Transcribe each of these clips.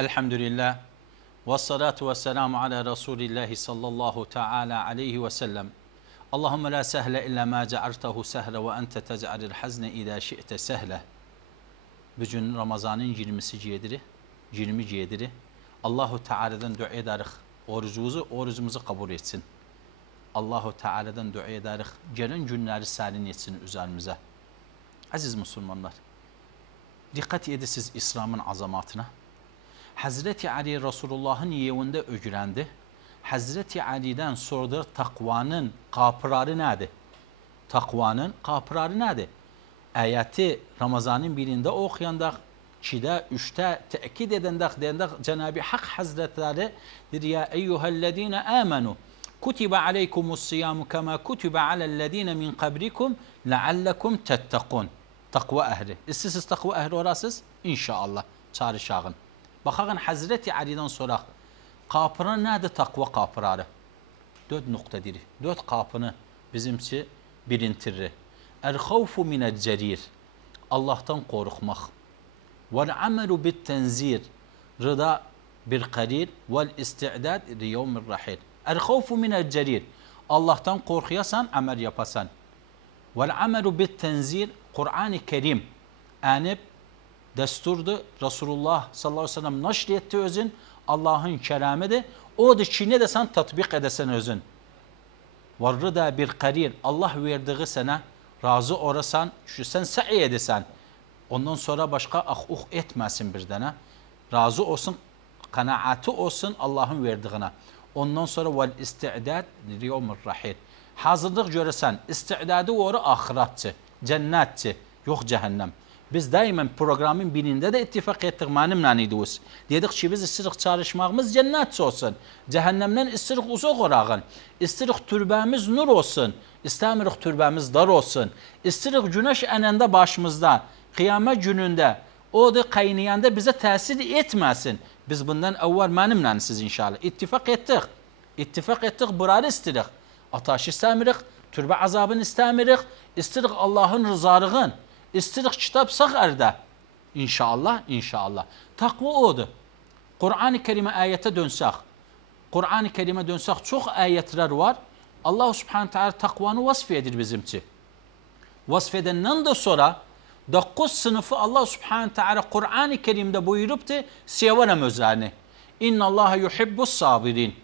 Elhamdülillah. Ve salatu ve selamu ala Resulillahi sallallahu teala aleyhi ve sellem. Allahümme la sehle illa ma ce'artahu sehle ve ente tec'alil hazne idâ şi'te sehle. Bugün Ramazan'ın 20'si Allahu Teala'dan dua ederiz. Orucumuzu kabul etsin. Allahu Teala'dan dua ederiz. Gelen günleri salin etsin üzerimize. Aziz Müslümanlar, dikkat ediniz İslam'ın azamatına. Hazreti Ali Resulullah'ın yevinde öğrendi. Hazreti Ali'den sorduğu takvanın kapırarı nedir? Takvanın kapırarı nedir? Ayeti Ramazan'ın birinde okuyanda, 2'de, 3'te tekit edende Cenab-ı Hak Hazretleri der ya eyyühellezine amenu kutibe aleykumus siyamu kema kutibe alellezine min kabrikum leallekum tettekun. Takva ehli. Siz takva ehli orasız inşallah çağrışağın. Bakın Hazreti Ali'den sonra kapıra nedir takva kapırarı? 4 noktadır. 4 kapını bizimki bilintirir. El-havfu minel-cerir. Allah'tan korkmak. Vel-amelu bit-tenzir. Rıda bir kadir. Vel-isti'dad liyevmir-rahil. El-havfu minel-cerir. Allah'tan korkuyorsan amel yapasan. Vel-amelu bit-tenzir. Kur'an-ı Kerim anip desturdu. Resulullah sallallahu aleyhi ve sellem naşr etti özün. Allah'ın kelamıdır. O da Çin'e de sen tatbik edesen özün. Varrı da bir karir. Allah verdiği sana razı orasan, sen sa'i edesen. Ondan sonra başka etmesin bir tane. Razı olsun, kanaatı olsun Allah'ın verdiğine. Ondan sonra vel isti'dad liyevmir rahil. Hazırlık göresen, isti'dadı oru ahiretçi, cennetçi, yok cehennem. Biz daima programın birinde de ittifak ettik. Manimle idiyoruz. Dedik ki biz istirik çalışmamız cennetçi olsun. Cehennemden istirik uzak olağın. İstirik türbemiz nur olsun. İstemirik türbemiz dar olsun. İstirik güneş enende başımızda, kıyamet gününde, o da kaynayanda bize tesir etmesin. Biz bundan evvel manimle siz inşallah. İttifak ettik. İttifak ettik, buranı istirik. Ataş istemirik, türbe azabını istemirik. İstirik Allah'ın rızalığın. İstirik kitap sağırda. İnşallah, inşallah. Takva odur. Kur'an-ı Kerim'e ayete dönsek, Kur'an-ı Kerim'e dönsek çok ayetler var. Allah subhanahu teala takvanı vasfedir bizimki. Vasfedenden de sonra 9 sınıfı Allah subhanahu teala Kur'an-ı Kerim'de buyuruptu sevenem özlerini. İnna Allaha yuhibbus sabirin.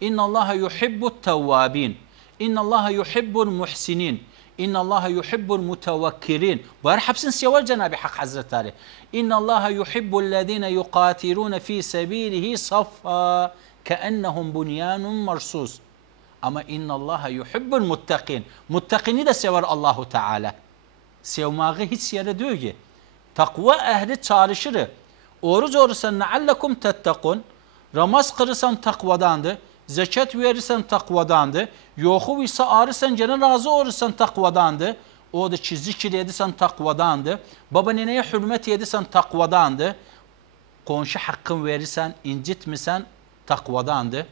İnna Allaha yuhibbut tevvabin. İnna Allaha yuhibbul muhsinin. İnna Allaha yuhibbul mutevekkirin. Bu her hepsini sever Cenab-ı Hak Hazretleri. İnna Allaha yuhibbullezine yuqatilun fi sabilihi saffa keennehum bunyanun marsus. Ama inna Allaha yuhibbul muttaqin. Muttakini de sever Allahu Teala. Sevmeyi hiç yere diyor ki. Takva ehli çalışır. Oruç olursan leallekum tettekun. Namaz kırırsan takvadandır. Zekat verirsen takvadandır. Yoxu ise ağrırsan gene razı olursan takvadandır. O da ki zikir edirsən takvadandır. Baba neneye hürmet edirsən takvadandır. Qonşu hakkın verirsən, incitmirsən takvadandır.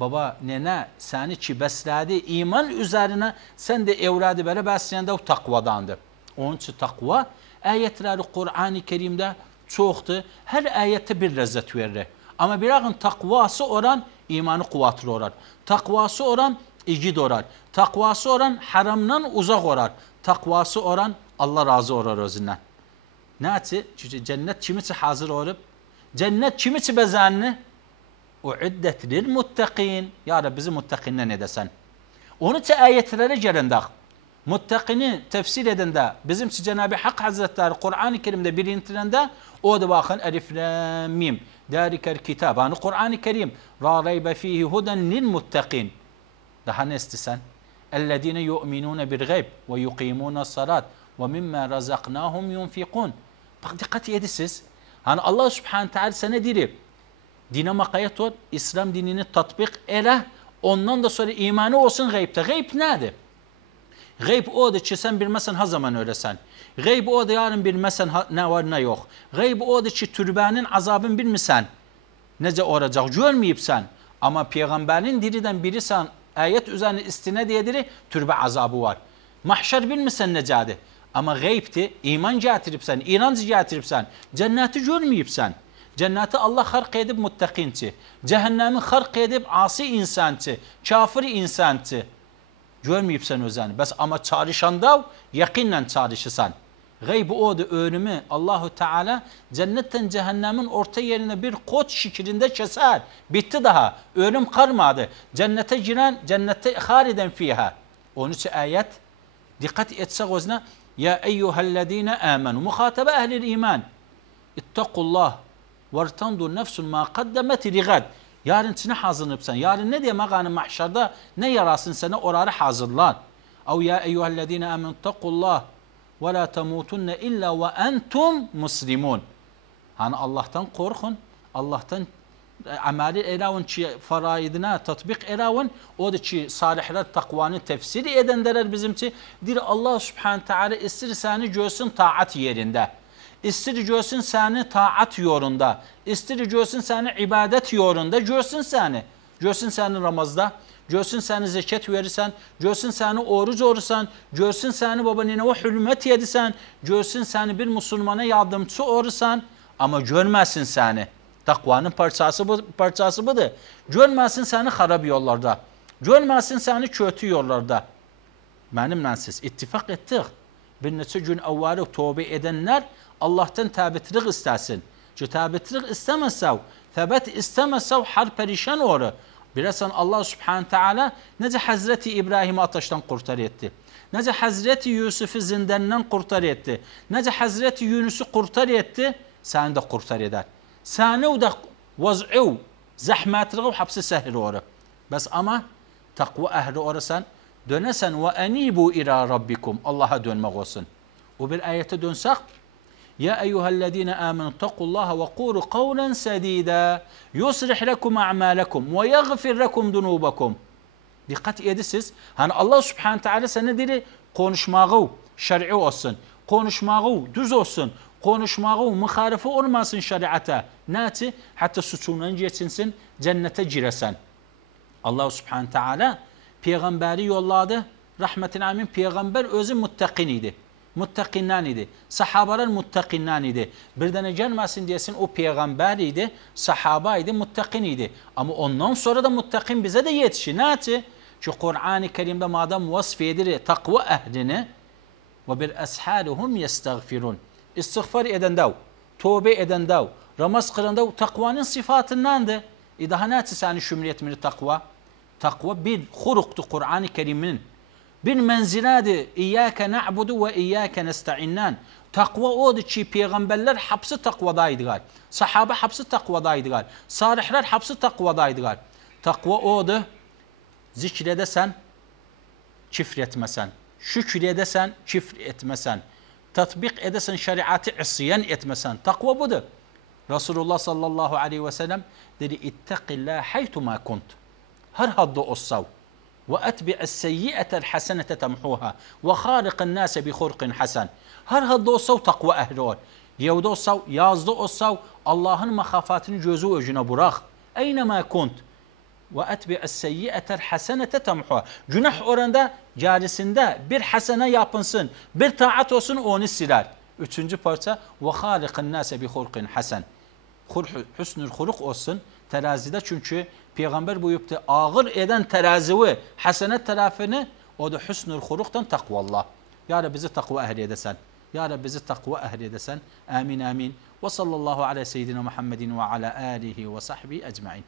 Baba nene seni ki beslədi iman üzerine sen de evladı belə bəsləyəndə o takvadandır. Onun için takva ayetleri Kur'an-ı Kerim'de çoxdur. Her ayette bir lezzet verir. Ama birazın takvası oran imanı kuvvetli orar. Takvası oran igid orar. Takvası oran haramdan uzak orar. Takvası oran Allah razı orar özündən. Nəti? Çünki cennet kimi için hazır olup, cennet kimi için bezənli? Uiddet lil muttaqin. Ya Rabbi bizi muttaqindən edəsən. Onun için ayetlere gələndə, muttaqini tefsir edəndə, bizim için Cenab-ı Hak Hazretleri Kur'an-ı Kerim'de bilintirəndə, o da bakın Elif Lam Mim. Dâlikel kitab. Yani Kur'an-ı Kerim. Râ reybe fîhî huden lil muttaqin. Daha ne istesen? Ellezîne yu'minûne bil gayb ve yuqîmûne salat ve mimmâ razaknâhum yunfikûn. Bak dikkat ediniz. Hani Allah Subhanahu Teala sana diri. Dine makayet ol, İslam dinini tatbik ele, ondan da sonra imanı olsun gaybte. Gayb nedir? Gayb odur ki sen bilmesen ha zaman ölesen. Gayb odur yarın bilmesen ne var ne yok. Gayb odur ki türbenin azabını bilmesen. Nece olacak görmeyipsen. Ama peygamberin diriden birisen ayet üzerine istinad ediri türbe azabı var. Mahşer bilmesen necadı. Ama gaybti iman getiripsen, inancı getiripsen, cenneti görmeyipsen. Cənnəti Allah xarq edib muttaqinçi. Cəhənnəmi xarq edib asi insançı, kafir insançı. Görməyibsən özəni. Bəs amma çağrışanda yəqinlə çağrışırsan. Qeyb odur, önümü Allahu Teala cennetten cehennemin orta yerine bir koç şeklinde keser. Bitti daha. Ölüm kalmadı. Cennete giren, cennette haliden fiha. Onun için ayet dikkat etsek özüne ya eyyühellezine amenu muhatebe ehlil iman ittakullah vertandur nefsun ma kaddemet rigad. Yarın içine hazırlanıpsan. Yarın ne demek hani mahşerde ne yarasın sana orarı hazırlan. Ev ya eyyühellezine amenu ittakullah وَلَا تَمُوتُنَّ اِلَّا وَاَنْتُمْ مُسْلِمُونَ. Hani Allah'tan korkun, Allah'tan ameli elavun ki faraidine tatbik elavun, o da ki salihler takvanı tefsiri edenler bizimki, dir Allah subhanahu teala istir seni görsün taat yerinde, istir görsün seni taat yolunda, istir görsün seni ibadet yolunda, görsün seni namazda, görsün seni zekat verirsen, görsün seni oruç olursan, görsün seni babanine o hürmet yedirsen, görsün seni bir Müslümana yardımcı olursan, ama görməsin seni. Takvanın parçası budur. Görməsin seni harap yollarda, görməsin seni kötü yollarda. Benimle siz ittifak ettik. Bir neçə gün evvəli tövbe edenler Allah'tan təbitlik istesin. Ki təbitlik istemezse, təbət istemezse har perişan olur. Biləsən Allah subhanahu teala necə Hazreti İbrahim'i ateşten kurtar etti. Necə Hazreti Yusuf'u zindandan kurtar etti. Necə Hazreti Yunus'u kurtar etti. Səni də kurtar eder. Səni o da vaz'u, zahmetliği hapsi sehri olur. Bəs ama takva ehli olursan, dönesen ve enibu ila rabbikum. Allah'a dönmek olsun. O bir ayete dönsek, يا أيها الذين آمنوا اتقوا الله وقولوا قولا سديدا يصلح لكم أعمالكم ويغفر لكم ذنوبكم. Dikkat ediniz. Hani Allah Subhanahu Teala sana dedi konuşmağı şer'i olsun. Konuşmağı düz olsun. Konuşmağı muhalife olmasın şeriata. Nati? Hatta suçundan geçinsin, cennete giresen. Allah Subhanahu Teala peygamberi yolladı. Rahmetin amin peygamber özü muttakin idi. Muttakinden idi. Sahabalar muttakinden idi. Birden gelmesin diyesin o peygamber idi, sahaba idi, muttakin idi. Ama ondan sonra da muttakin bize de yetişi. Nati? Şu Kur'an-ı Kerim'de madem vasf edir takva ehlini ve bil eshaluhum yestağfirun. İstiğfar eden dav, tövbe eden dav, ramaz kılan dav takvanın sıfatındandı. Daha nati sani şümriyet mi takva? Takva bir huruktu Kur'an-ı Kerim'in. Bir menziladı. İyyâke na'budu ve iyyâke nesta'innan. Takva odur ki peygamberler hapsi takvadaydılar. Sahaba hapsi takvadaydılar. Salihler hapsi takvadaydılar. Takva odur. Zikredesen, küfür etmesen. Şükür edesen, küfür etmesen. Tatbik edesen, şeriatı isyan etmesen. Takva budur. Resulullah sallallahu aleyhi ve sellem dedi, İttekillâh haytuma kunt. Her haddi olsav. وَأَتْبِعَ السَّيِّئَةَ الْحَسَنَةَ تَمْحُوهَا وَخَالِقَ النَّاسَ بِخُلْقٍ حَسَنٍ. Her haddi olsav takva ehli ol. Yevde olsav, yazda olsav, Allah'ın makafatını gözü öcüne bırak. Eynema kunt. وَأَتْبِعَ السَّيِّئَةَ الْحَسَنَةَ تَمْحُوهَا. Günah oranda carisinde bir hasene yapınsın, bir taat olsun onu siler. Üçüncü parça وَخَالِقَ النَّاسَ بِخُلْقٍ حَسَنٍ. Hüsnül huluk olsun terazide, çünkü Peygamber buyurdu ağır eden terazivi, hasenet tarafını o da hüsnül huluktan takvallah. Ya Rabbi bizi takva ehli edesen. Ya Rabbi bizi takva ehli edesen. Amin amin. Ve sallallahu ala seyyidina Muhammedin ve ala alihi ve sahbihi ecmain.